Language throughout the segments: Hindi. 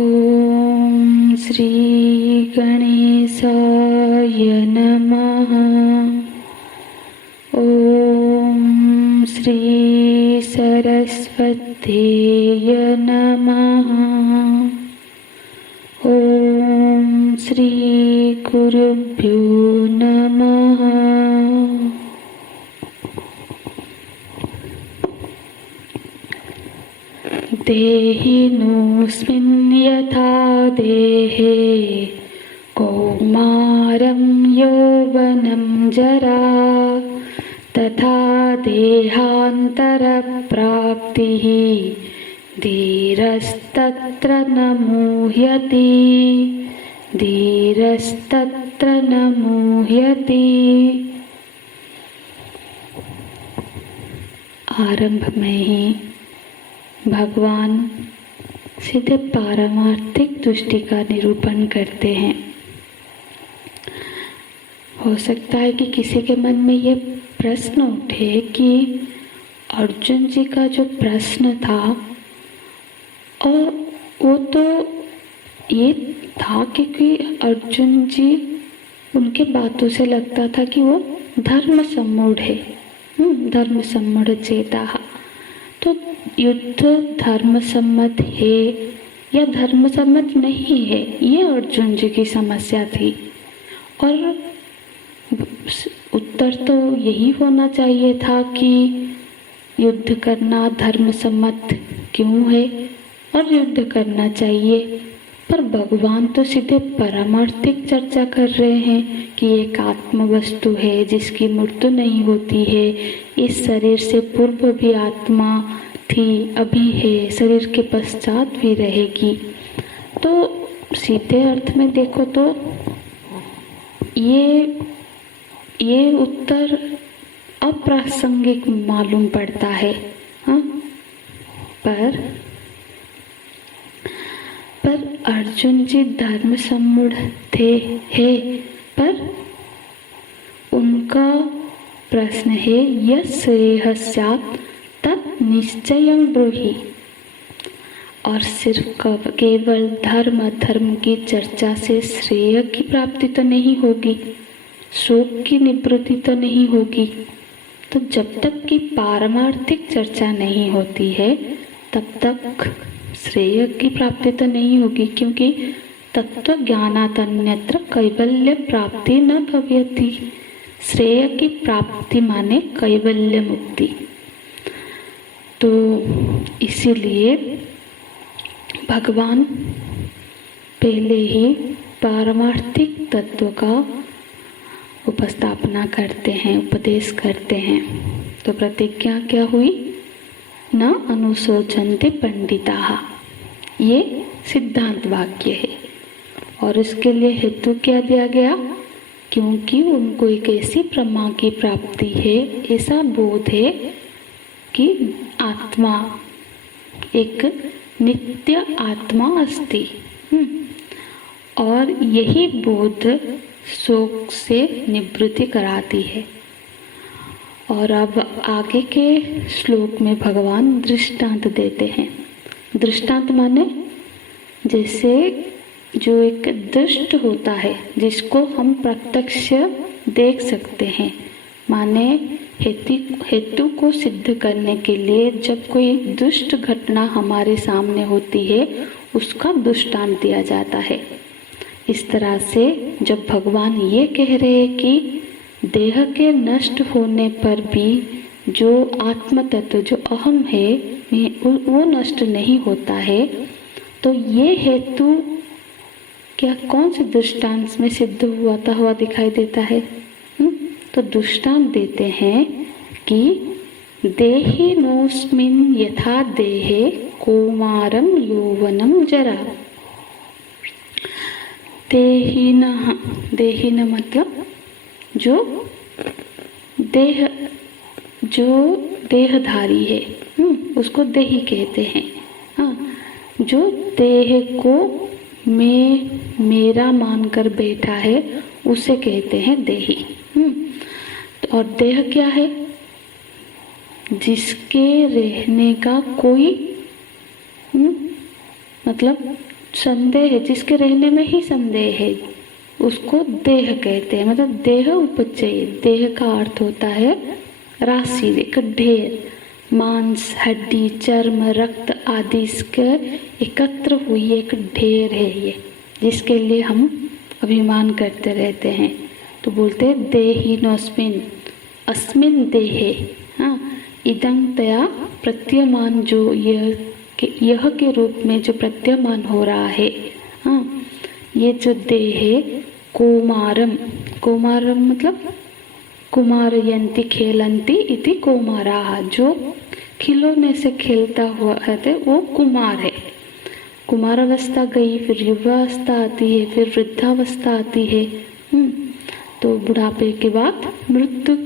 ओम श्री गणेशाय नमः। ओम श्री सरस्वतीय नमः। ओम श्री गुरुभ्यो नमः। देहिनोऽस्मिन् यथा देहे कौमारं यौवनं जरा तथा देहान्तरप्राप्तिः धीरस्तत्र न मुह्यति। धीरस्तत्र न मुह्यति। आरंभ में ही भगवान सीधे पारमार्थिक दृष्टि का निरूपण करते हैं। हो सकता है कि किसी के मन में ये प्रश्न उठे कि अर्जुन जी का जो प्रश्न था और वो तो ये था क्योंकि अर्जुन जी उनके बातों से लगता था कि वो धर्म सम्मूढ़ है, धर्म सम्मूढ़ चेता। तो युद्ध धर्म सम्मत है या धर्म सम्मत नहीं है, ये अर्जुन जी की समस्या थी। और उत्तर तो यही होना चाहिए था कि युद्ध करना धर्म सम्मत क्यों है और युद्ध करना चाहिए। पर भगवान तो सीधे पारमार्थिक चर्चा कर रहे हैं कि एक आत्म वस्तु है जिसकी मृत्यु नहीं होती है। इस शरीर से पूर्व भी आत्मा थी, अभी है, शरीर के पश्चात भी रहेगी। तो सीधे अर्थ में देखो तो ये उत्तर अप्रासंगिक मालूम पड़ता है। हाँ, पर अर्जुन जी धर्म सम्मूढ़ थे है, पर उनका प्रश्न है यस् श्रेयः स्यात् तत् निश्चयं ब्रूहि। और सिर्फ केवल धर्म अधर्म की चर्चा से श्रेय की प्राप्ति तो नहीं होगी, शोक की निवृत्ति तो नहीं होगी। तो जब तक कि पारमार्थिक चर्चा नहीं होती है तब तक श्रेय की प्राप्ति तो नहीं होगी, क्योंकि तत्व ज्ञानात् अन्यत्र कैवल्य प्राप्ति न भवति। श्रेय की प्राप्ति माने कैवल्य मुक्ति। तो इसीलिए भगवान पहले ही पारमार्थिक तत्व का उपस्थापना करते हैं, उपदेश करते हैं। तो प्रतिज्ञा क्या हुई? न अनुशोचन्ते पंडिताः। ये सिद्धांत वाक्य है और इसके लिए हेतु क्या दिया गया? क्योंकि उनको एक ऐसी प्रमा की प्राप्ति है, ऐसा बोध है कि आत्मा एक नित्य आत्मा अस्ति। और यही बोध शोक से निवृत्ति कराती है। और अब आगे के श्लोक में भगवान दृष्टांत देते हैं। दृष्टांत माने जैसे जो एक दृष्ट होता है जिसको हम प्रत्यक्ष देख सकते हैं, माने हेतु को सिद्ध करने के लिए जब कोई दुष्ट घटना हमारे सामने होती है उसका दृष्टांत दिया जाता है। इस तरह से जब भगवान ये कह रहे हैं कि देह के नष्ट होने पर भी जो आत्म तत्व जो अहम है वो नष्ट नहीं होता है, तो ये हेतु क्या कौन से दृष्टांत में सिद्ध हुआ दिखाई देता है? तो दृष्टांत देते हैं कि देहिनोऽस्मिन् यथा देहे कौमारं यौवनं जरा। देहिन मतलब जो देहधारी है, उसको देही कहते हैं। हाँ, जो देह को मेरा मानकर बैठा है उसे कहते हैं देही। और देह क्या है? जिसके रहने का कोई मतलब संदेह, जिसके रहने में ही संदेह है, उसको देह कहते हैं। मतलब देह उपचय, देह का अर्थ होता है राशि, एक ढेर, मांस, हड्डी, चर्म, रक्त आदि इसके एकत्र हुई एक ढेर है ये, जिसके लिए हम अभिमान करते रहते हैं। तो बोलते हैं देहिनोस्मिन्, अस्मिन् देहे, हाँ, इदं तया प्रत्यमान, जो यह के रूप में जो प्रत्यमान हो रहा है, हाँ, ये जो देह है, कौमारम, कौमारम मतलब कुमारयन्ति खेलन्ति इति कौमाराः, जो खिलौने से खेलता हुआ है वो कुमार है। कुमारावस्था गई, फिर युवावस्था आती है, फिर वृद्धावस्था आती है, तो बुढ़ापे के बाद मृत्यु,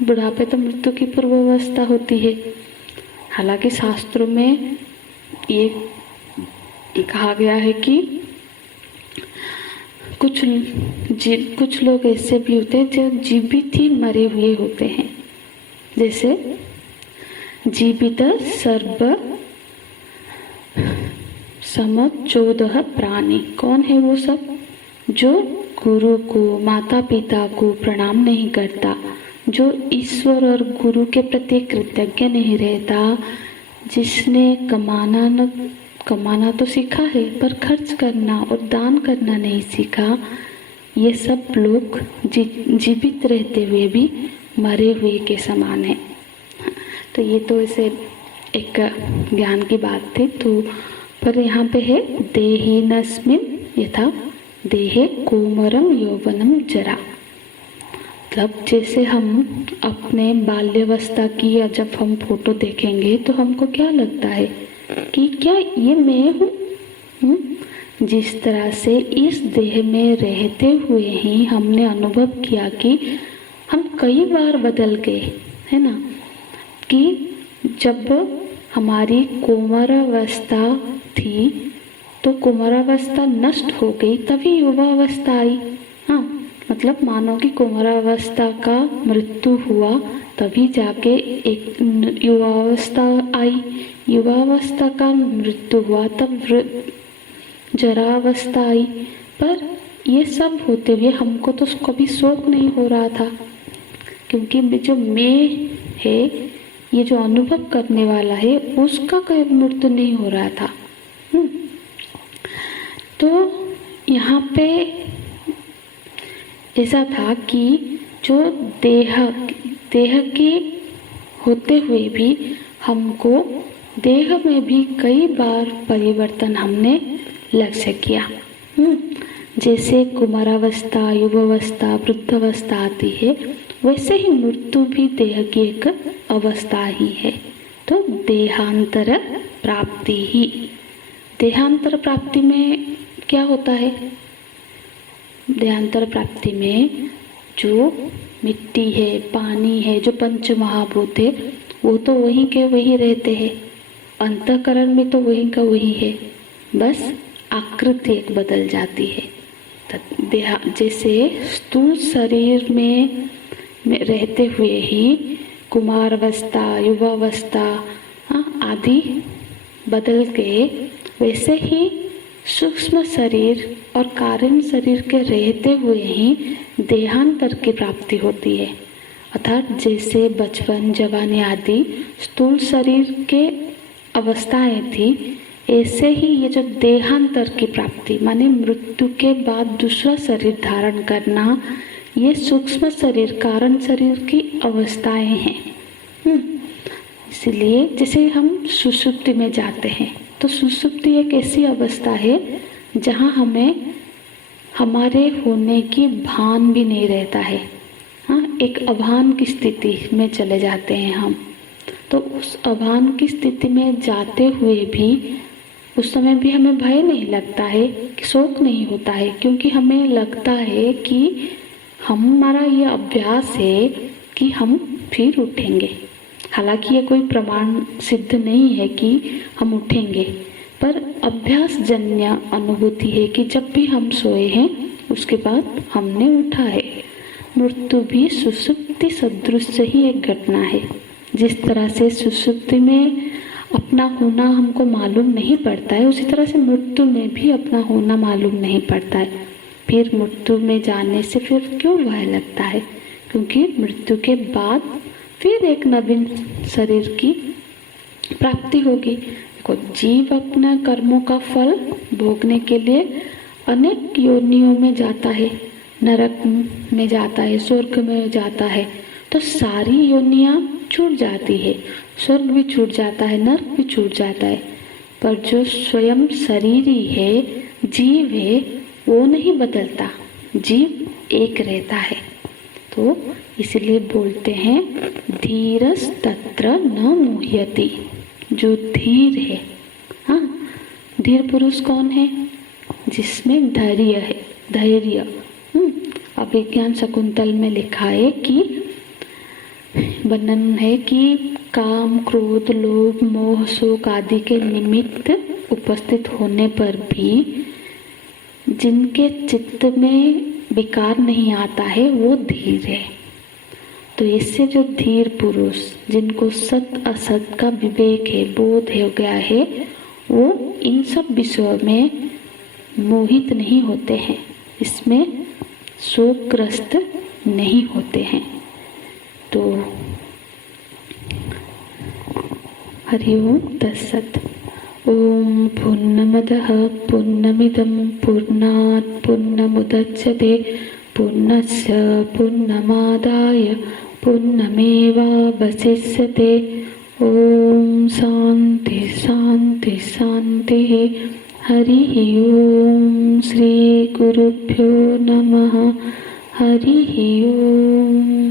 बुढ़ापे तो मृत्यु की पूर्वावस्था होती है। हालांकि शास्त्रों में ये कहा गया है कि कुछ लोग ऐसे भी होते हैं जो जीवित ही मरे हुए होते हैं, जैसे जीवित सर्व सम 14 प्राणी। कौन है वो सब? जो गुरु को, माता पिता को प्रणाम नहीं करता, जो ईश्वर और गुरु के प्रति कृतज्ञ नहीं रहता, जिसने कमाना तो सीखा है पर खर्च करना और दान करना नहीं सीखा, ये सब लोग जीवित रहते हुए भी मरे हुए के समान है। तो ये तो ऐसे एक ज्ञान की बात थी। तो पर यहाँ पे है देहिनस्मिन् यथा देहे कौमारम यौवनम जरा। मतलब जैसे हम अपने बाल्यावस्था की या जब हम फोटो देखेंगे तो हमको क्या लगता है कि क्या ये मैं हूँ? जिस तरह से इस देह में रहते हुए ही हमने अनुभव किया कि हम कई बार बदल गए, है ना, कि जब हमारी कुमारावस्था थी तो कुमारावस्था नष्ट हो गई, तभी युवावस्था आई। हाँ, मतलब मानो कि कुमारावस्था का मृत्यु हुआ तभी जाके एक युवावस्था आई, युवावस्था का मृत्यु हुआ तब जरावस्था आई। पर ये सब होते हुए हमको तो कभी शोक नहीं हो रहा था, क्योंकि जो मैं है, ये जो अनुभव करने वाला है, उसका कोई मृत्यु नहीं हो रहा था। तो यहाँ पे ऐसा था कि जो देह के होते हुए भी हमको देह में भी कई बार परिवर्तन हमने लक्ष्य किया। जैसे कुमारावस्था, युवावस्था, वृद्धावस्था आती है, वैसे ही मृत्यु भी देह की एक अवस्था ही है। तो देहांतर प्राप्ति ही, देहांतर प्राप्ति में क्या होता है? देहांतर प्राप्ति में जो मिट्टी है, पानी है, जो पंच महाभूत है, वो तो वहीं के वही रहते हैं, अंतःकरण में तो वहीं का वही है, बस आकृति एक बदल जाती है। जैसे स्थूल शरीर में रहते हुए ही कुमारावस्था, युवावस्था आदि बदल गए, वैसे ही सूक्ष्म शरीर और कारण शरीर के रहते हुए ही देहांतर की प्राप्ति होती है। अर्थात जैसे बचपन, जवानी आदि स्थूल शरीर के अवस्थाएं थी, ऐसे ही ये जो देहांतर की प्राप्ति माने मृत्यु के बाद दूसरा शरीर धारण करना, ये सूक्ष्म शरीर, कारण शरीर की अवस्थाएं हैं। इसलिए जैसे हम सुषुप्ति में जाते हैं, तो सुषुप्ति एक ऐसी अवस्था है जहाँ हमें हमारे होने की भान भी नहीं रहता है। हाँ, एक अभान की स्थिति में चले जाते हैं हम। तो उस अभान की स्थिति में जाते हुए भी उस समय भी हमें भय नहीं लगता है, कि शोक नहीं होता है, क्योंकि हमें लगता है कि हमारा ये अभ्यास है कि हम फिर उठेंगे। हालांकि ये कोई प्रमाण सिद्ध नहीं है कि हम उठेंगे, पर अभ्यास जन्य अनुभूति है कि जब भी हम सोए हैं उसके बाद हमने उठा है। मृत्यु भी सुषुप्ति सदृश ही एक घटना है। जिस तरह से सुषुप्ति में अपना होना हमको मालूम नहीं पड़ता है, उसी तरह से मृत्यु में भी अपना होना मालूम नहीं पड़ता है। फिर मृत्यु में जाने से फिर क्यों भय लगता है? क्योंकि मृत्यु के बाद फिर एक नवीन शरीर की प्राप्ति होगी। देखो, जीव अपना कर्मों का फल भोगने के लिए अनेक योनियों में जाता है, नरक में जाता है, स्वर्ग में जाता है, तो सारी योनियां छूट जाती है, स्वर्ग भी छूट जाता है, नरक भी छूट जाता है, पर जो स्वयं शरीरी है, जीव है, वो नहीं बदलता, जीव एक रहता है। तो इसलिए बोलते हैं धीरस तत्र न मुह्यति, जो धीर है। हाँ, धीर पुरुष कौन है? जिसमें धैर्य है, धैर्य। अभिज्ञान शकुंतल में लिखा है कि वर्णन है कि काम, क्रोध, लोभ, मोह, शोक आदि के निमित्त उपस्थित होने पर भी जिनके चित्त में विकार नहीं आता है वो धीर है। तो इससे जो धीर पुरुष, जिनको सत असत का विवेक है, बोध हो गया है, वो इन सब विषयों में मोहित नहीं होते हैं, इसमें शोकग्रस्त नहीं होते हैं। तो हरि ओम तत्सत। ओम पूर्णमदः पूर्णमिदं पूर्णात् पूर्णमुदच्यते पूर्णस्य पूर्णमादाय पूर्णमेवावशिष्यते। ओम शांति शांति शांति। हरि ओम। श्री गुरुभ्यो नमः। हरि ओम।